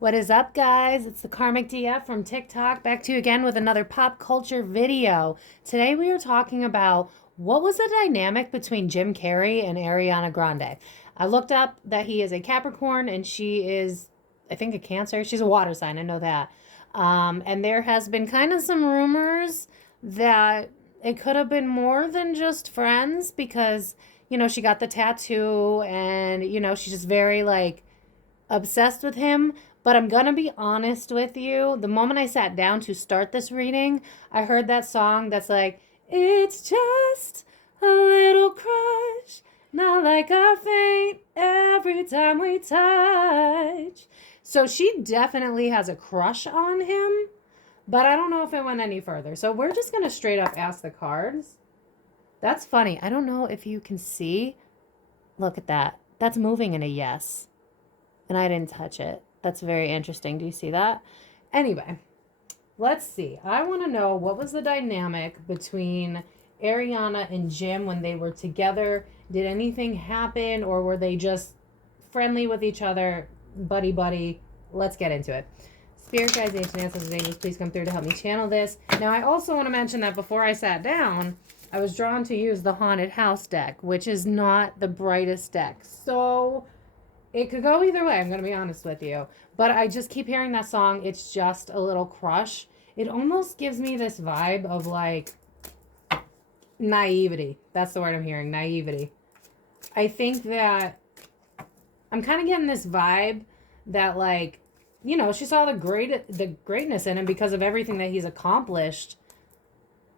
What is up, guys? It's the Karmic DF from TikTok, back to you again with another pop culture video. Today we are talking about what was the dynamic between Jim Carrey and Ariana Grande. I looked up that he is a Capricorn and she is, I think, a Cancer. She's a water sign, I know that. And there has been kind of some rumors that it could have been more than just friends because, she got the tattoo and, she's just very obsessed with him. But I'm going to be honest with you. The moment I sat down to start this reading, I heard that song that's like, it's just a little crush, not like a faint every time we touch. So she definitely has a crush on him, but I don't know if it went any further. So we're just going to straight up ask the cards. That's funny. I don't know if you can see. Look at that. That's moving in a yes. And I didn't touch it. That's very interesting. Do you see that? Anyway, let's see. I want to know what was the dynamic between Ariana and Jim when they were together. Did anything happen or were they just friendly with each other? Buddy, buddy. Let's get into it. Spirit guides, ancient ancestors, angels, please come through to help me channel this. Now, I also want to mention that before I sat down, I was drawn to use the Haunted House deck, which is not the brightest deck. So it could go either way, I'm going to be honest with you. But I just keep hearing that song, It's Just a Little Crush. It almost gives me this vibe of naivety. That's the word I'm hearing, naivety. I think that I'm kind of getting this vibe that she saw the greatness in him because of everything that he's accomplished.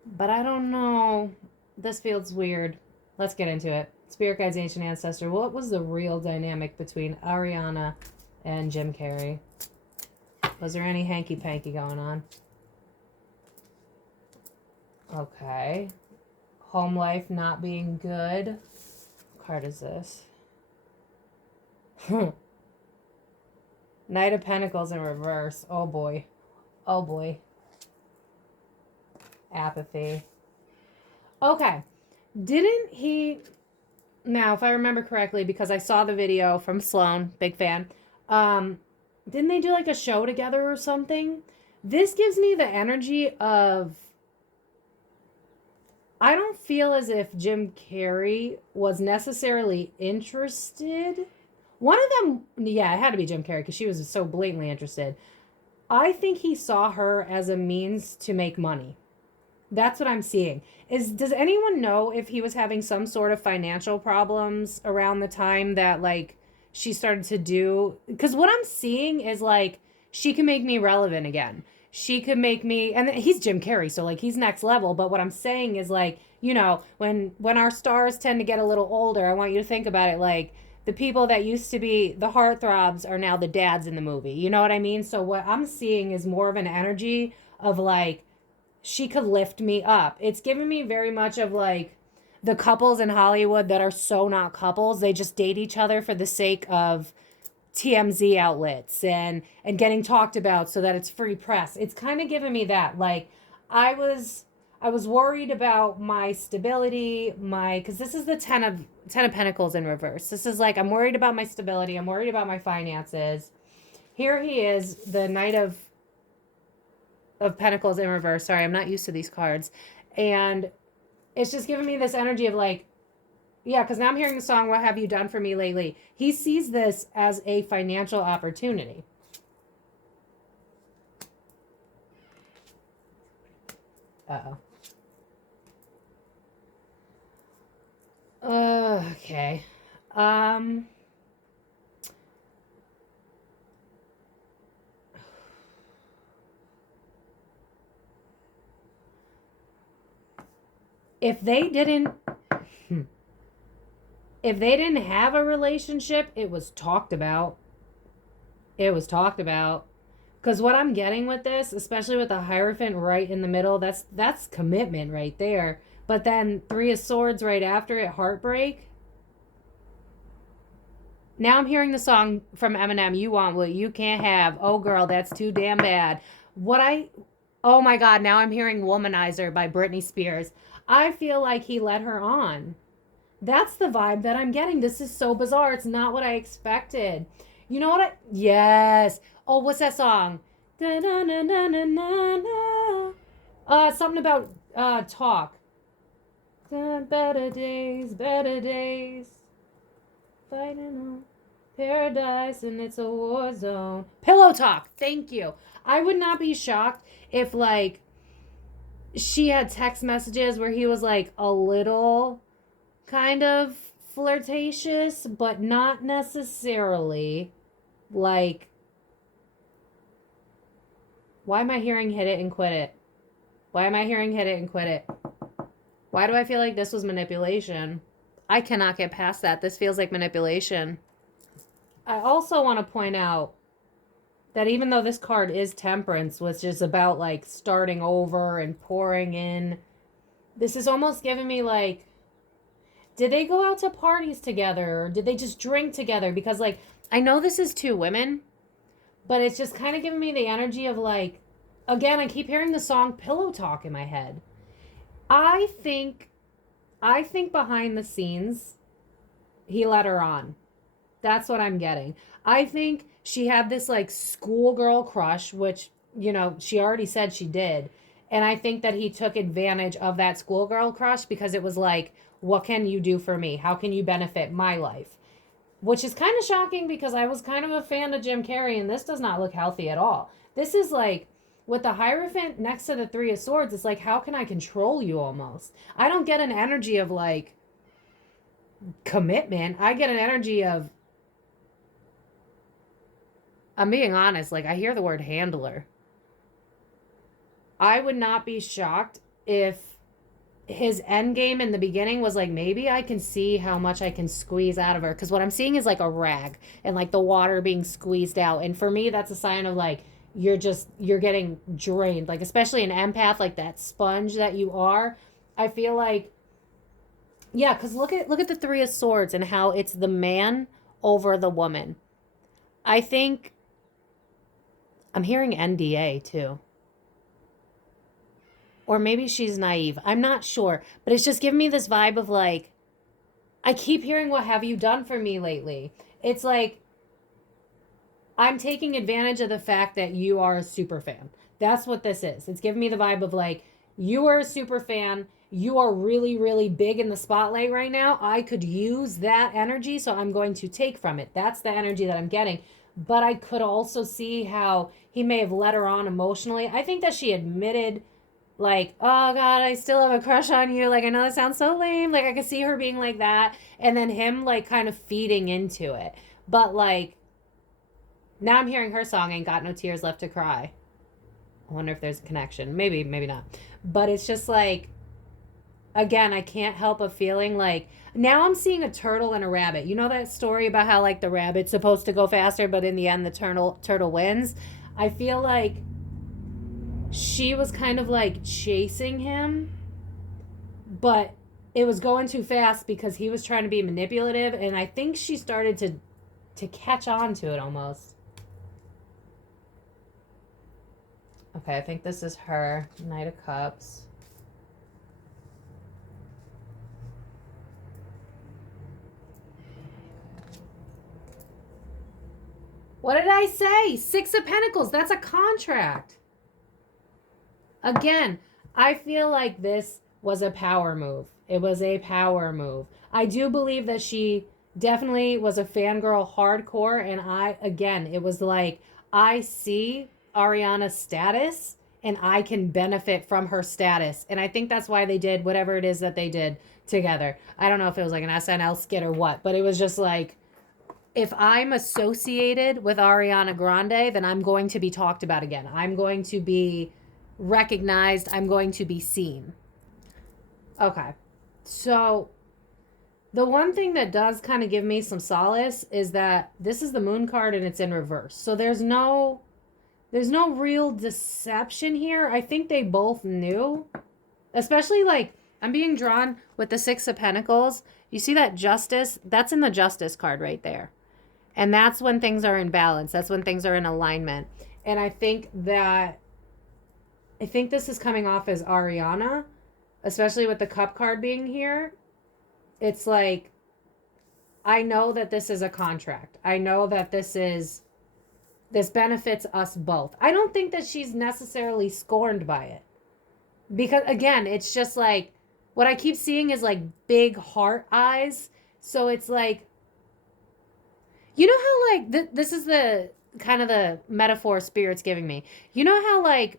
But I don't know. This feels weird. Let's get into it. Spirit guides, ancient ancestor. What was the real dynamic between Ariana and Jim Carrey? Was there any hanky-panky going on? Okay. Home life not being good. What card is this? Knight of Pentacles in reverse. Oh boy. Oh boy. Apathy. Okay. Didn't he... Now, if I remember correctly, because I saw the video from Sloan, big fan, didn't they do a show together or something? This gives me the energy of... I don't feel as if Jim Carrey was necessarily interested. One of them, yeah, it had to be Jim Carrey because she was so blatantly interested. I think he saw her as a means to make money. That's what I'm seeing. Does anyone know if he was having some sort of financial problems around the time that she started to do? Because what I'm seeing is she can make me relevant again. She could make me, and he's Jim Carrey, so he's next level. But what I'm saying is when our stars tend to get a little older, I want you to think about it the people that used to be the heartthrobs are now the dads in the movie. You know what I mean? So what I'm seeing is more of an energy of she could lift me up. It's giving me very much of the couples in Hollywood that are so not couples. They just date each other for the sake of TMZ outlets and getting talked about so that it's free press. It's kind of giving me that. I was worried about my stability, because this is the Ten of Pentacles in reverse. This is I'm worried about my stability. I'm worried about my finances. Here he is, the Knight of Pentacles in reverse. Sorry, I'm not used to these cards. And it's just giving me this energy of yeah, because now I'm hearing the song, What Have You Done For Me Lately? He sees this as a financial opportunity. Uh-oh. Okay. If they didn't have a relationship, it was talked about. It was talked about. Because what I'm getting with this, especially with the Hierophant right in the middle, that's commitment right there. But then Three of Swords right after it, heartbreak. Now I'm hearing the song from Eminem, You Want What You Can't Have. Oh, girl, that's too damn bad. Oh my God, now I'm hearing Womanizer by Britney Spears. I feel like he led her on. That's the vibe that I'm getting. This is so bizarre. It's not what I expected. You know what? Yes. Oh, what's that song? Da, na, na, na, na, na, na. Something about talk. Better days, better days. Fighting on paradise and it's a war zone. Pillow Talk. Thank you. I would not be shocked if like she had text messages where he was like a little kind of flirtatious, but not necessarily like. Why am I hearing hit it and quit it? Why am I hearing hit it and quit it? Why do I feel like this was manipulation? I cannot get past that. This feels like manipulation. I also want to point out that even though this card is Temperance, which is about like starting over and pouring in, this is almost giving me like, did they go out to parties together or did they just drink together? Because like, I know this is two women, but it's just kind of giving me the energy of like, again, I keep hearing the song Pillow Talk in my head. I think behind the scenes, he led her on. That's what I'm getting. I think she had this like schoolgirl crush, which, you know, she already said she did. And I think that he took advantage of that schoolgirl crush because it was like, what can you do for me? How can you benefit my life? Which is kind of shocking because I was kind of a fan of Jim Carrey and this does not look healthy at all. This is like, with the Hierophant next to the Three of Swords, it's like, how can I control you almost? I don't get an energy of like commitment. I get an energy of, I'm being honest, like I hear the word handler. I would not be shocked if his end game in the beginning was like, maybe I can see how much I can squeeze out of her. Because what I'm seeing is like a rag and like the water being squeezed out. And for me, that's a sign of like, you're getting drained. Like, especially an empath, like that sponge that you are. I feel like, yeah, because look at the Three of Swords and how it's the man over the woman. I think I'm hearing NDA too. Or maybe she's naive. I'm not sure. But it's just giving me this vibe of like, I keep hearing, what have you done for me lately? It's like, I'm taking advantage of the fact that you are a super fan. That's what this is. It's giving me the vibe of like, you are a super fan. You are really, really big in the spotlight right now. I could use that energy, so I'm going to take from it. That's the energy that I'm getting. But I could also see how he may have led her on emotionally. I think that she admitted, like, oh God, I still have a crush on you. Like, I know that sounds so lame. Like, I could see her being like that. And then him, like, kind of feeding into it. But, like, now I'm hearing her song, Ain't Got No Tears Left to Cry. I wonder if there's a connection. Maybe, maybe not. But it's just like, again, I can't help but feeling like, now I'm seeing a turtle and a rabbit. You know that story about how, like, the rabbit's supposed to go faster, but in the end, the turtle wins? I feel like she was kind of like chasing him, but it was going too fast because he was trying to be manipulative, and I think she started to catch on to it almost. Okay, I think this is her. Knight of Cups. What did I say? Six of Pentacles. That's a contract. Again, I feel like this was a power move. It was a power move. I do believe that she definitely was a fangirl hardcore. And it was like, I see Ariana's status and I can benefit from her status. And I think that's why they did whatever it is that they did together. I don't know if it was like an SNL skit or what, but it was just like, if I'm associated with Ariana Grande, then I'm going to be talked about again. I'm going to be recognized. I'm going to be seen. Okay. So the one thing that does kind of give me some solace is that this is the Moon card and it's in reverse. So there's no real deception here. I think they both knew. Especially like, I'm being drawn with the Six of Pentacles. You see that Justice? That's in the Justice card right there. And that's when things are in balance. That's when things are in alignment. And I think this is coming off as Ariana, especially with the Cup card being here. It's like, I know that this is a contract. I know that this is This benefits us both. I don't think that she's necessarily scorned by it. Because again, it's just like what I keep seeing is like big heart eyes. So it's like, you know how like this is the kind of the metaphor spirit's giving me. You know how like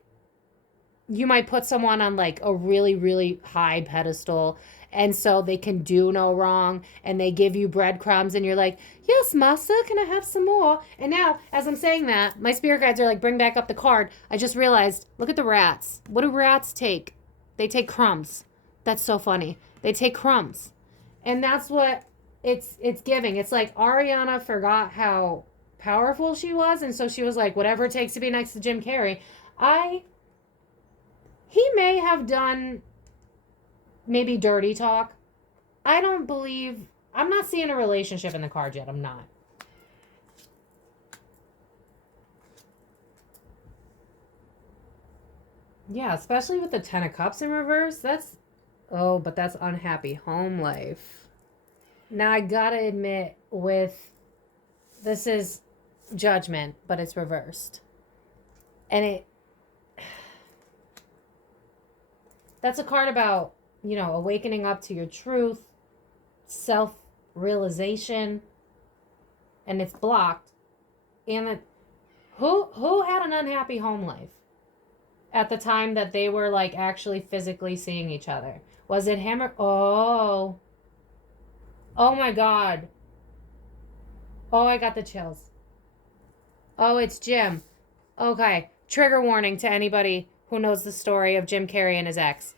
you might put someone on like a really, really high pedestal and so they can do no wrong and they give you breadcrumbs and you're like, yes, master, can I have some more? And now, as I'm saying that, my spirit guides are like, bring back up the card. I just realized, look at the rats. What do rats take? They take crumbs. That's so funny. They take crumbs. And that's what it's giving. It's like Ariana forgot how powerful she was, and so she was like, whatever it takes to be next to Jim Carrey. He may have done maybe dirty talk. I don't believe, I'm not seeing a relationship in the cards yet. I'm not. Yeah, especially with the Ten of Cups in reverse. But that's unhappy home life. Now I gotta admit, this is Judgment, but it's reversed. And that's a card about, awakening up to your truth, self-realization, and it's blocked. And who had an unhappy home life at the time that they were like actually physically seeing each other? Was it him or oh my God. Oh, I got the chills. Oh, it's Jim. Okay. Trigger warning to anybody who knows the story of Jim Carrey and his ex.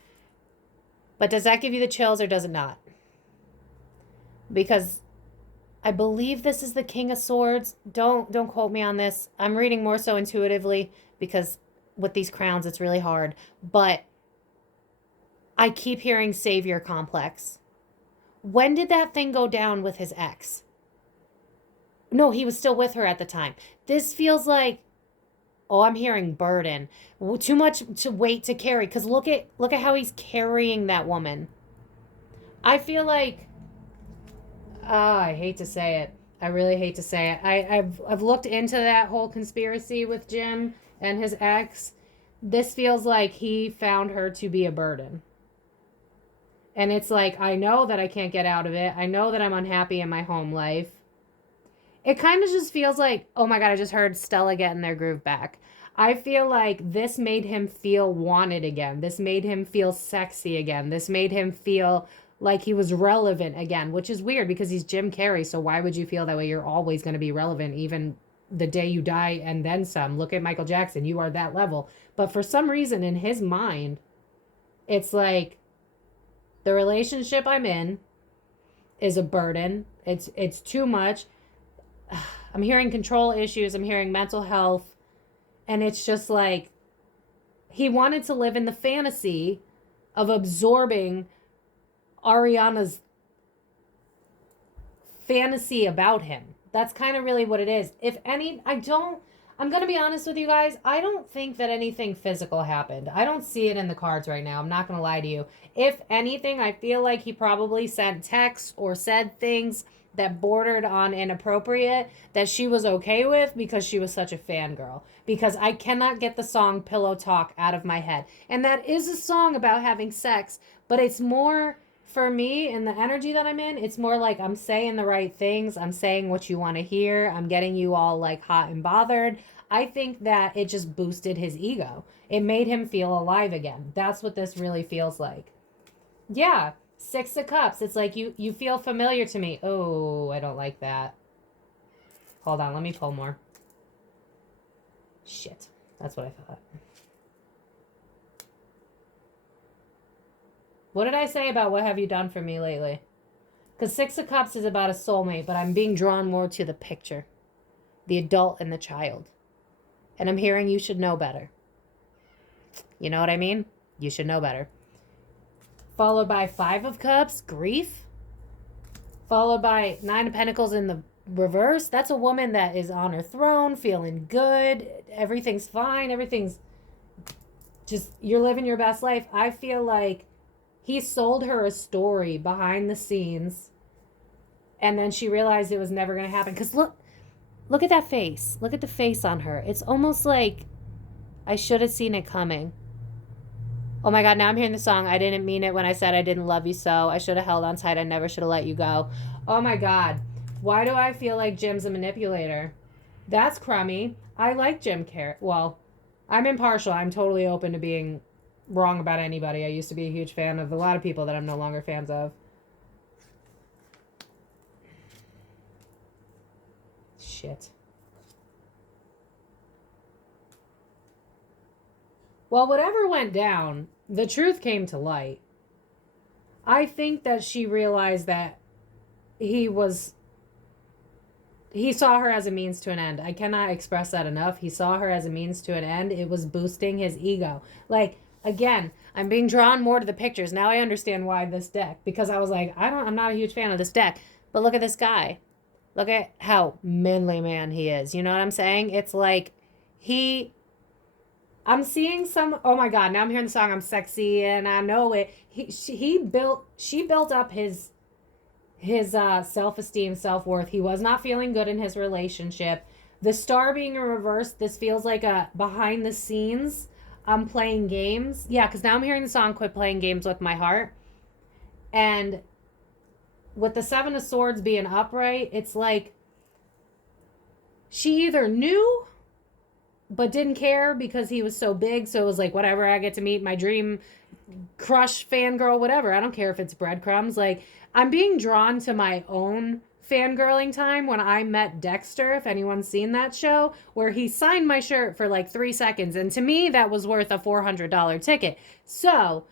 But does that give you the chills or does it not? Because I believe this is the King of Swords. Don't quote me on this. I'm reading more so intuitively because with these crowns it's really hard. But I keep hearing savior complex. When did that thing go down with his ex? No, he was still with her at the time. This feels like, I'm hearing burden. Too much to weight to carry. Because look at how he's carrying that woman. I feel like, I hate to say it. I really hate to say it. I've looked into that whole conspiracy with Jim and his ex. This feels like he found her to be a burden. And it's like, I know that I can't get out of it. I know that I'm unhappy in my home life. It kind of just feels like, oh my God, I just heard Stella getting their groove back. I feel like this made him feel wanted again. This made him feel sexy again. This made him feel like he was relevant again, which is weird because he's Jim Carrey. So why would you feel that way? You're always going to be relevant, even the day you die and then some. Look at Michael Jackson. You are that level. But for some reason in his mind, it's like the relationship I'm in is a burden. It's too much. I'm hearing control issues. I'm hearing mental health. And it's just like he wanted to live in the fantasy of absorbing Ariana's fantasy about him. That's kind of really what it is. I'm going to be honest with you guys. I don't think that anything physical happened. I don't see it in the cards right now. I'm not going to lie to you. If anything, I feel like he probably sent texts or said things that bordered on inappropriate that she was okay with because she was such a fangirl. Because I cannot get the song Pillow Talk out of my head. And that is a song about having sex, but it's more, for me, in the energy that I'm in, it's more like I'm saying the right things. I'm saying what you want to hear. I'm getting you all like hot and bothered. I think that it just boosted his ego. It made him feel alive again. That's what this really feels like. Yeah. 6 of Cups. It's like you feel familiar to me. Oh, I don't like that. Hold on. Let me pull more. Shit. That's what I thought. What did I say about what have you done for me lately? Because 6 of Cups is about a soulmate, but I'm being drawn more to the picture. The adult and the child. And I'm hearing you should know better. You know what I mean? You should know better. Followed by 5 of Cups, grief. Followed by 9 of Pentacles in the reverse. That's a woman that is on her throne, feeling good. Everything's fine. Everything's just, you're living your best life. I feel like he sold her a story behind the scenes. And then she realized it was never going to happen. Because look, Look at that face. Look at the face on her. It's almost like I should have seen it coming. Oh my God, now I'm hearing the song. I didn't mean it when I said I didn't love you so. I should have held on tight. I never should have let you go. Oh my God. Why do I feel like Jim's a manipulator? That's crummy. I like Jim Carrey. Well, I'm impartial. I'm totally open to being wrong about anybody. I used to be a huge fan of a lot of people that I'm no longer fans of. Shit. Well, whatever went down, the truth came to light. I think that she realized that he saw her as a means to an end. I cannot express that enough. He saw her as a means to an end. It was boosting his ego. Like, again, I'm being drawn more to the pictures. Now I understand why this deck, because I was like, I'm not a huge fan of this deck. But look at this guy. Look at how manly man he is. You know what I'm saying? It's like I'm seeing some. Oh my God! Now I'm hearing the song. I'm sexy and I know it. She built up his self-esteem, self-worth. He was not feeling good in his relationship. The star being in reverse, this feels like a behind the scenes. I'm playing games. Yeah, because now I'm hearing the song Quit Playing Games with My Heart. And with the Seven of Swords being upright, it's like she either knew but didn't care because he was so big. So it was like, whatever, I get to meet my dream crush fangirl, whatever. I don't care if it's breadcrumbs. Like, I'm being drawn to my own fangirling time when I met Dexter, if anyone's seen that show, where he signed my shirt for like 3 seconds. And to me, that was worth a $400 ticket. So,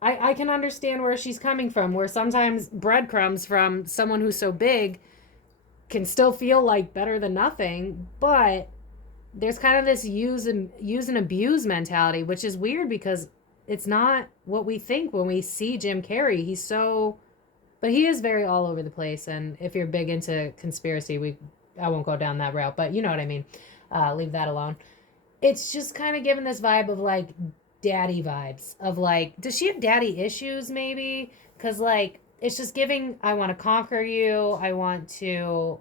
I can understand where she's coming from, where sometimes breadcrumbs from someone who's so big can still feel like better than nothing, but there's kind of this use and abuse mentality, which is weird because it's not what we think when we see Jim Carrey. But he is very all over the place. And if you're big into conspiracy, I won't go down that route, but you know what I mean. Leave that alone. It's just kind of giving this vibe of like daddy vibes of like, does she have daddy issues maybe? Because like, it's just giving, I want to conquer you. I want to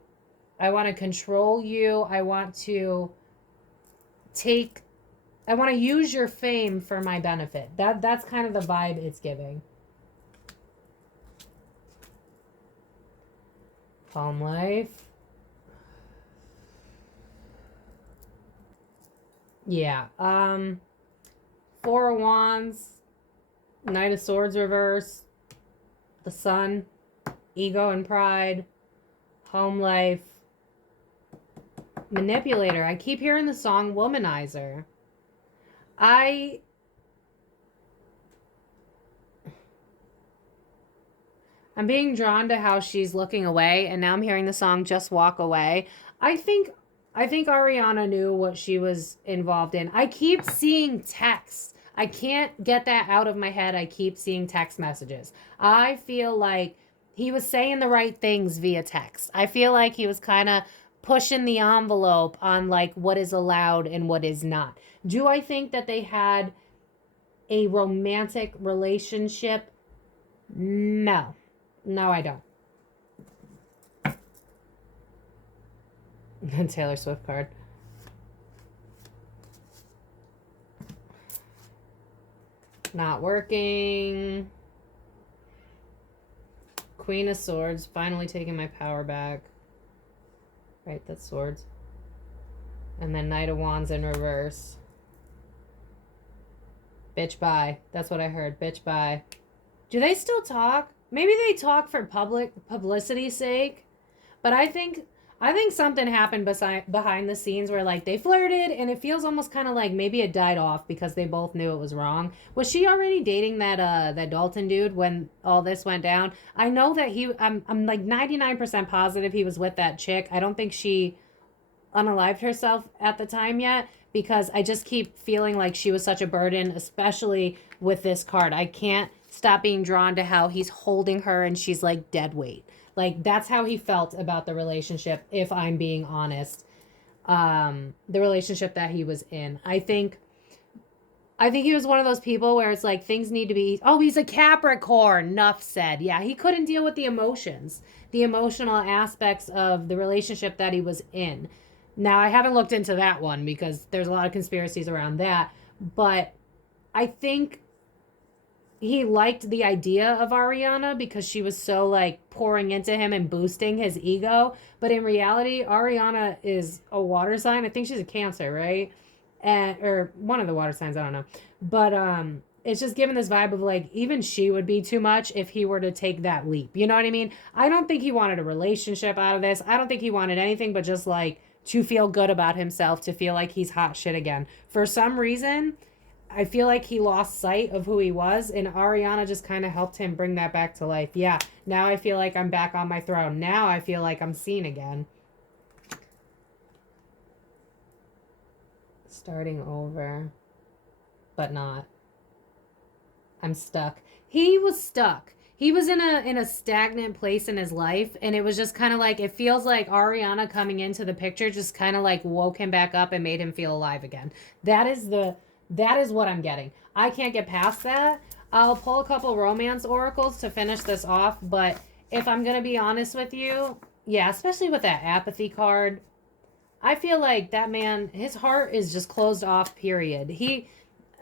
control you. I want to use your fame for my benefit. That's kind of the vibe it's giving. Home life. Yeah. Four of Wands, Knight of Swords reverse, the Sun, ego and pride, home life, manipulator. I keep hearing the song Womanizer. I'm being drawn to how she's looking away, and now I'm hearing the song Just Walk Away. I think Ariana knew what she was involved in. I keep seeing texts. I can't get that out of my head. I keep seeing text messages. I feel like he was saying the right things via text. I feel like he was kind of pushing the envelope on like what is allowed and what is not. Do I think that they had a romantic relationship? No. No, I don't. Taylor Swift card. Not working. Queen of Swords. Finally taking my power back. Right, that's swords. And then Knight of Wands in reverse. Bitch, bye. That's what I heard. Bitch, bye. Do they still talk? Maybe they talk for publicity's sake. But I think something happened behind the scenes where like they flirted, and it feels almost kind of like maybe it died off because they both knew it was wrong. Was she already dating that Dalton dude when all this went down? I know that I'm like 99% positive he was with that chick. I don't think she unalived herself at the time yet, because I just keep feeling like she was such a burden, especially with this card. I can't stop being drawn to how he's holding her and she's like dead weight. Like, that's how he felt about the relationship, if I'm being honest. The relationship that he was in. I think I think he was one of those people where it's like things need to be, oh, he's a Capricorn, enough said. Yeah, he couldn't deal with the emotions, the emotional aspects of the relationship that he was in. Now, I haven't looked into that one because there's a lot of conspiracies around that, but I think he liked the idea of Ariana because she was so like pouring into him and boosting his ego. But in reality, Ariana is a water sign. I think she's a Cancer, right? And or one of the water signs, I don't know. But it's just given this vibe of like even she would be too much if he were to take that leap. You know what I mean? I don't think he wanted a relationship out of this. I don't think he wanted anything but just like to feel good about himself, to feel like he's hot shit again. For some reason, I feel like he lost sight of who he was, and Ariana just kind of helped him bring that back to life. Yeah, now I feel like I'm back on my throne. Now I feel like I'm seen again. Starting over, but not. I'm stuck. He was stuck. He was in a stagnant place in his life, and it was just kind of like it feels like Ariana coming into the picture just kind of like woke him back up and made him feel alive again. That is what I'm getting. I can't get past that. I'll pull a couple romance oracles to finish this off, but if I'm gonna be honest with you, yeah, especially with that apathy card, I feel like that man, his heart is just closed off, period.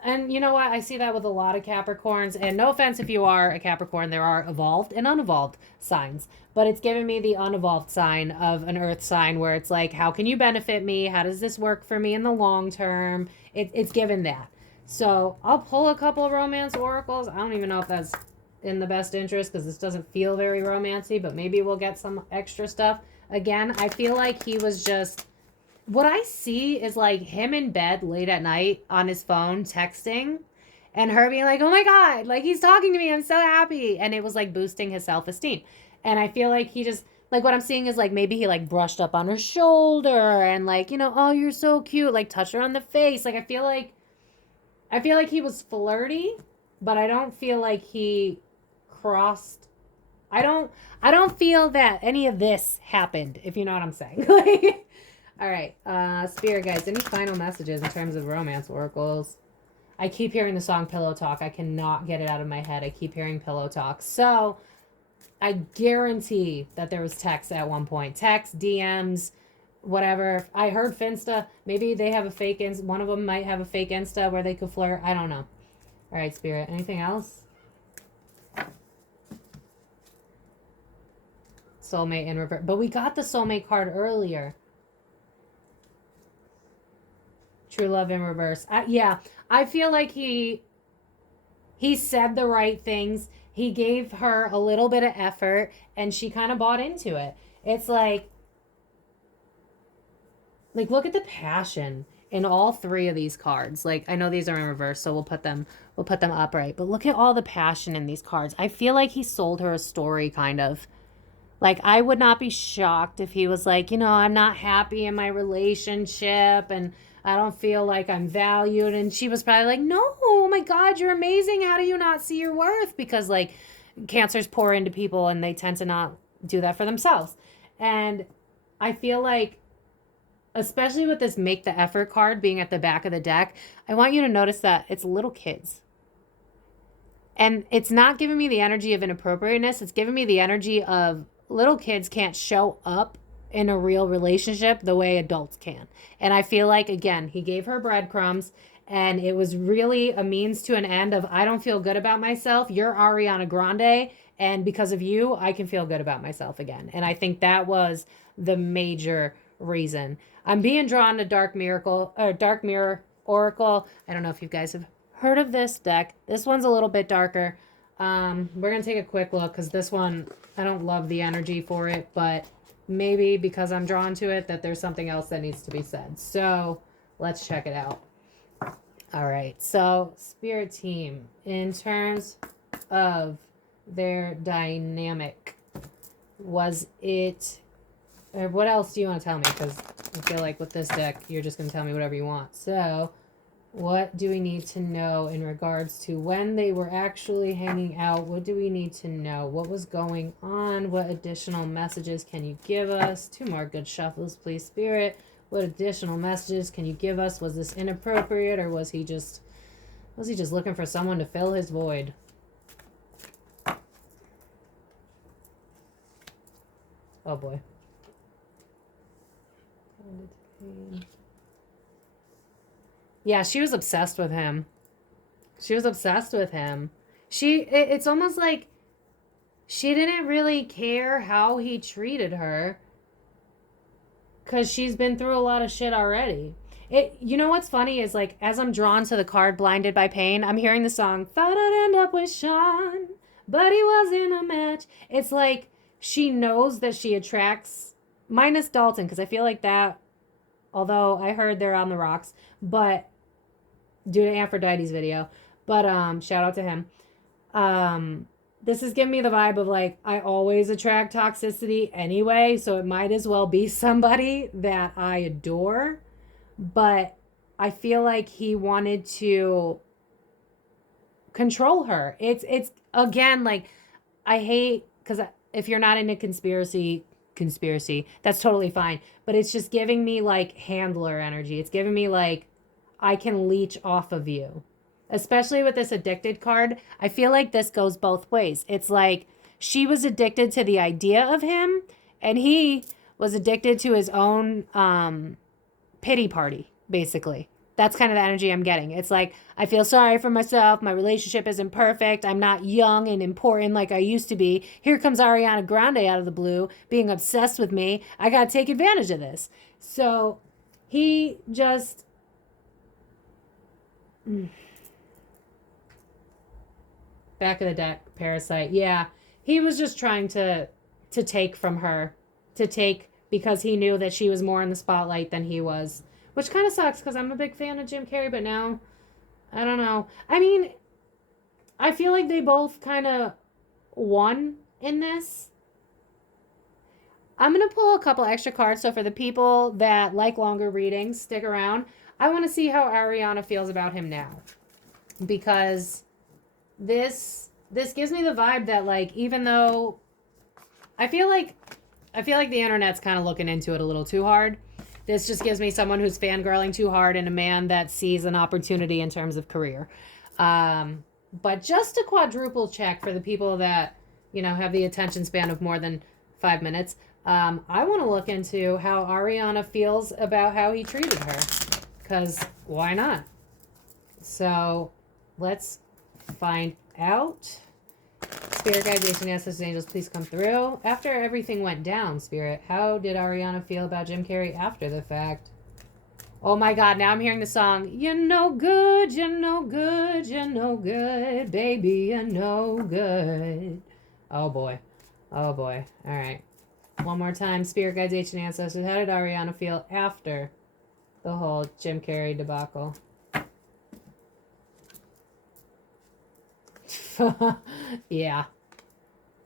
And you know what? I see that with a lot of Capricorns. And no offense if you are a Capricorn, there are evolved and unevolved signs. But it's giving me the unevolved sign of an earth sign where it's like, how can you benefit me? How does this work for me in the long term? It's given that. So I'll pull a couple of romance oracles. I don't even know if that's in the best interest because this doesn't feel very romancy, but maybe we'll get some extra stuff. Again, I feel like he was just what I see is like him in bed late at night on his phone texting and her being like, oh my God, like he's talking to me. I'm so happy. And it was like boosting his self esteem. And I feel like he just, like what I'm seeing is like maybe he like brushed up on her shoulder and like, you know, oh, you're so cute. Like touch her on the face. Like I feel like he was flirty, but I don't feel like he crossed. I don't feel that any of this happened, if you know what I'm saying. Like, all right, Spirit guides, any final messages in terms of romance oracles? I keep hearing the song Pillow Talk. I cannot get it out of my head. I keep hearing Pillow Talk. So I guarantee that there was text at one point. Text, DMs, whatever. I heard Finsta. Maybe they have a fake one of them might have a fake Insta where they could flirt. I don't know. All right, Spirit. Anything else? Soulmate in reverse. But we got the soulmate card earlier. True love in reverse. Yeah, I feel like he said the right things. He gave her a little bit of effort, and she kind of bought into it. It's like look at the passion in all three of these cards. Like I know these are in reverse, so we'll put them upright. But look at all the passion in these cards. I feel like he sold her a story, kind of. Like, I would not be shocked if he was like, you know, I'm not happy in my relationship and I don't feel like I'm valued. And she was probably like, no, oh my God, you're amazing. How do you not see your worth? Because, like, Cancers pour into people and they tend to not do that for themselves. And I feel like, especially with this make the effort card being at the back of the deck, I want you to notice that it's little kids. And it's not giving me the energy of inappropriateness. It's giving me the energy of little kids can't show up in a real relationship the way adults can. And I feel like, again, he gave her breadcrumbs and it was really a means to an end of, I don't feel good about myself. You're Ariana Grande. And because of you, I can feel good about myself again. And I think that was the major reason. I'm being drawn to Dark Mirror Oracle. I don't know if you guys have heard of this deck. This one's a little bit darker. We're going to take a quick look because this one, I don't love the energy for it, but maybe because I'm drawn to it that there's something else that needs to be said. So let's check it out. All right. So Spirit team, in terms of their dynamic, was it, or what else do you want to tell me? Because I feel like with this deck, you're just going to tell me whatever you want. So what do we need to know in regards to when they were actually hanging out? What do we need to know? What was going on? What additional messages can you give us? 2 more good shuffles, please, Spirit. What additional messages can you give us? Was this inappropriate or was he just Was he just looking for someone to fill his void? Oh boy. Yeah, she was obsessed with him. She was obsessed with him. It's almost like she didn't really care how he treated her because she's been through a lot of shit already. You know what's funny is, like, as I'm drawn to the card Blinded by Pain, I'm hearing the song, thought I'd end up with Sean, but he wasn't a match. It's like she knows that she attracts, minus Dalton, because I feel like that, although I heard they're on the rocks, but due to Aphrodite's video, but shout out to him. This is giving me the vibe of, like, I always attract toxicity anyway, so it might as well be somebody that I adore. But I feel like he wanted to control her. It's again, like, I hate, because if you're not into conspiracy, that's totally fine. But it's just giving me, like, handler energy. It's giving me, like, I can leech off of you. Especially with this addicted card, I feel like this goes both ways. It's like she was addicted to the idea of him, and he was addicted to his own pity party, basically. That's kind of the energy I'm getting. It's like, I feel sorry for myself. My relationship isn't perfect. I'm not young and important like I used to be. Here comes Ariana Grande out of the blue, being obsessed with me. I got to take advantage of this. So he just... Back of the deck, Parasite. Yeah, he was just trying to take from her. To take because he knew that she was more in the spotlight than he was. Which kind of sucks because I'm a big fan of Jim Carrey, but now, I don't know. I mean, I feel like they both kind of won in this. I'm going to pull a couple extra cards, so for the people that like longer readings, stick around. I want to see how Ariana feels about him now. Because this gives me the vibe that, like, even though I feel like the internet's kind of looking into it a little too hard. This just gives me someone who's fangirling too hard and a man that sees an opportunity in terms of career. But just to quadruple check for the people that, you know, have the attention span of more than 5 minutes, I want to look into how Ariana feels about how he treated her. Because why not? So let's find out. Spirit guides, ancient ancestors, angels, please come through. After everything went down, Spirit, how did Ariana feel about Jim Carrey after the fact? Oh my God, now I'm hearing the song. You're no good, you're no good, you're no good, baby, you're no good. Oh boy. Oh boy. All right. One more time. Spirit guides, ancient ancestors, how did Ariana feel after the whole Jim Carrey debacle? Yeah.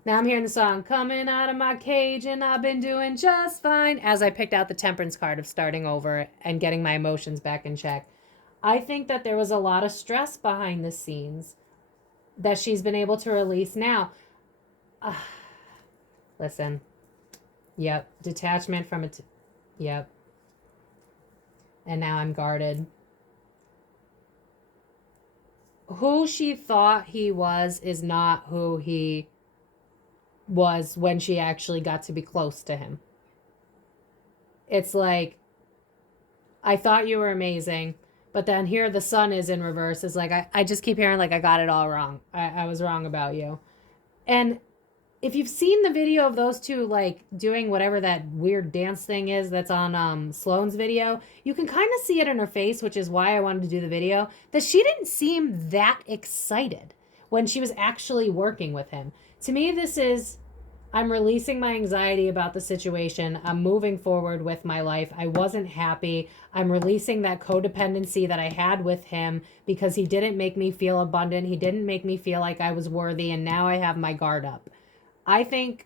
Now I'm hearing the song, coming out of my cage and I've been doing just fine, as I picked out the Temperance card of starting over and getting my emotions back in check. I think that there was a lot of stress behind the scenes that she's been able to release now. Listen. Yep. Detachment from it. Yep. And now I'm guarded. Who she thought he was is not who he was when she actually got to be close to him. It's like, I thought you were amazing, but then here the sun is in reverse. It's like, I just keep hearing, like, I got it all wrong. I was wrong about you. And if you've seen the video of those two, like, doing whatever that weird dance thing is that's on Sloane's video, you can kind of see it in her face, which is why I wanted to do the video, that she didn't seem that excited when she was actually working with him. To me, this is, I'm releasing my anxiety about the situation. I'm moving forward with my life. I wasn't happy. I'm releasing that codependency that I had with him because he didn't make me feel abundant. He didn't make me feel like I was worthy, and now I have my guard up. I think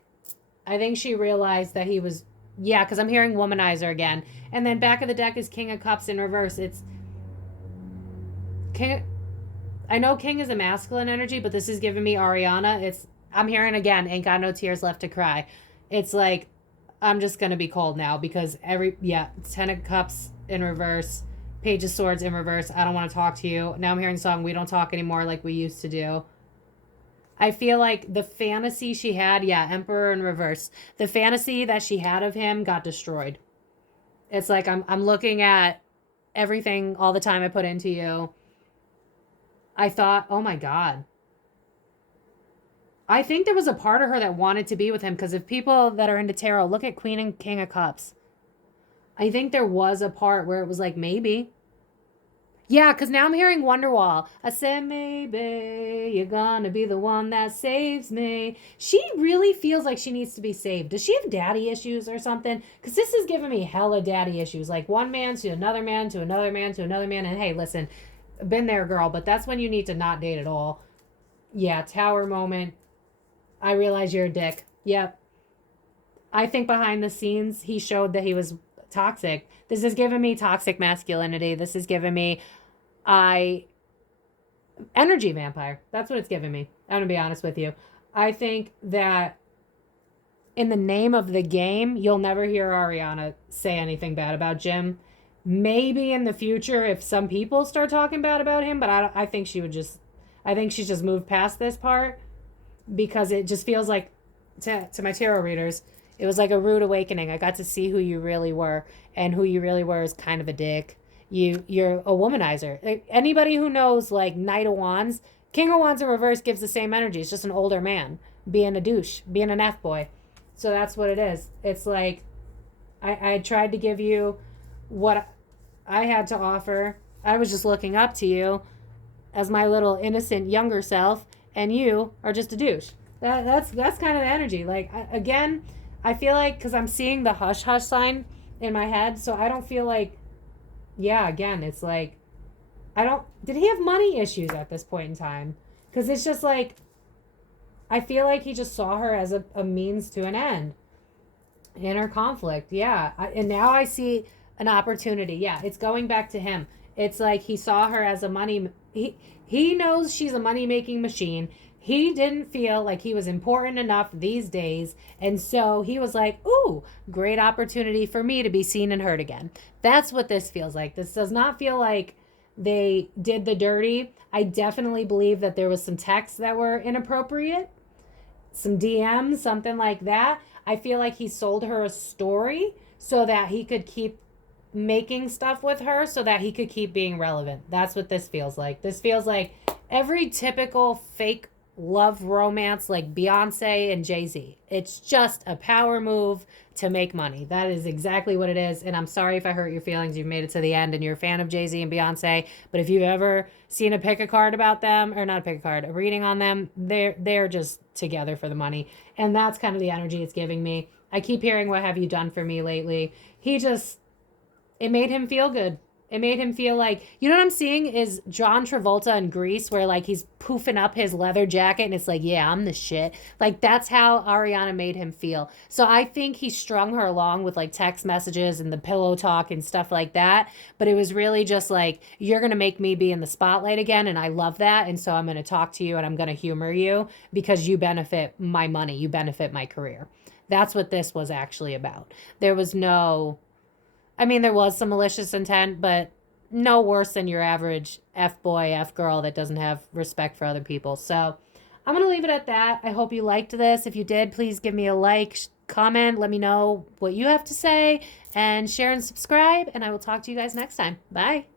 she realized that he was, yeah, because I'm hearing womanizer again. And then back of the deck is King of Cups in reverse. It's King. I know King is a masculine energy, but this is giving me Ariana. I'm hearing again, ain't got no tears left to cry. It's like, I'm just going to be cold now because Ten of Cups in reverse, Page of Swords in reverse. I don't want to talk to you. Now I'm hearing the song We Don't Talk Anymore like we used to do. I feel like the fantasy she had, yeah, Emperor in reverse. The fantasy that she had of him got destroyed. It's like I'm looking at everything, all the time I put into you. I thought, oh my God. I think there was a part of her that wanted to be with him, because if people that are into tarot, look at Queen and King of Cups. I think there was a part where it was like, maybe. Yeah, because now I'm hearing Wonderwall. I said, maybe you're gonna be the one that saves me. She really feels like she needs to be saved. Does she have daddy issues or something? Because this is giving me hella daddy issues. Like one man to another man to another man to another man. And hey, listen, been there, girl, but that's when you need to not date at all. Yeah, tower moment. I realize you're a dick. Yep. I think behind the scenes, he showed that he was toxic. This is giving me toxic masculinity. This is giving me energy vampire. That's what it's giving me. I'm gonna be honest with you. I think that in the name of the game, you'll never hear Ariana say anything bad about Jim. Maybe in the future if some people start talking bad about him, but I think she would just, I think she's just moved past this part, because it just feels like, to my tarot readers, it was like a rude awakening. I got to see who you really were, and who you really were is kind of a dick. You're a womanizer. Like, anybody who knows, like, Knight of Wands, King of Wands in reverse gives the same energy. It's just an older man being a douche, being an F-boy. So that's what it is. It's like, I tried to give you what I had to offer. I was just looking up to you as my little innocent younger self, and you are just a douche. That's kind of the energy. Like, again, I feel like, because I'm seeing the hush hush sign in my head, so I don't feel like, yeah, again, it's like, did he have money issues at this point in time? Because it's just like, I feel like he just saw her as a means to an end. Inner conflict, yeah. And now I see an opportunity. Yeah, it's going back to him. It's like he saw her as a money, he knows she's a money-making machine. He didn't feel like he was important enough these days. And so he was like, ooh, great opportunity for me to be seen and heard again. That's what this feels like. This does not feel like they did the dirty. I definitely believe that there was some texts that were inappropriate, some DMs, something like that. I feel like he sold her a story so that he could keep making stuff with her, so that he could keep being relevant. That's what this feels like. This feels like every typical fake love romance, like Beyonce and Jay-Z. It's just a power move to make money. That is exactly what it is. And I'm sorry if I hurt your feelings. You've made it to the end and you're a fan of Jay-Z and Beyonce. But if you've ever seen a pick a card about them, or not a pick a card, a reading on them, they're just together for the money. And that's kind of the energy it's giving me. I keep hearing, what have you done for me lately? It made him feel good. It made him feel like, you know what I'm seeing is John Travolta in Grease, where like he's poofing up his leather jacket and it's like, yeah, I'm the shit. Like, that's how Ariana made him feel. So I think he strung her along with like text messages and the pillow talk and stuff like that. But it was really just like, you're going to make me be in the spotlight again. And I love that. And so I'm going to talk to you and I'm going to humor you because you benefit my money. You benefit my career. That's what this was actually about. There was no... I mean, there was some malicious intent, but no worse than your average F-boy, F-girl that doesn't have respect for other people. So I'm going to leave it at that. I hope you liked this. If you did, please give me a like, comment, let me know what you have to say, and share and subscribe, and I will talk to you guys next time. Bye.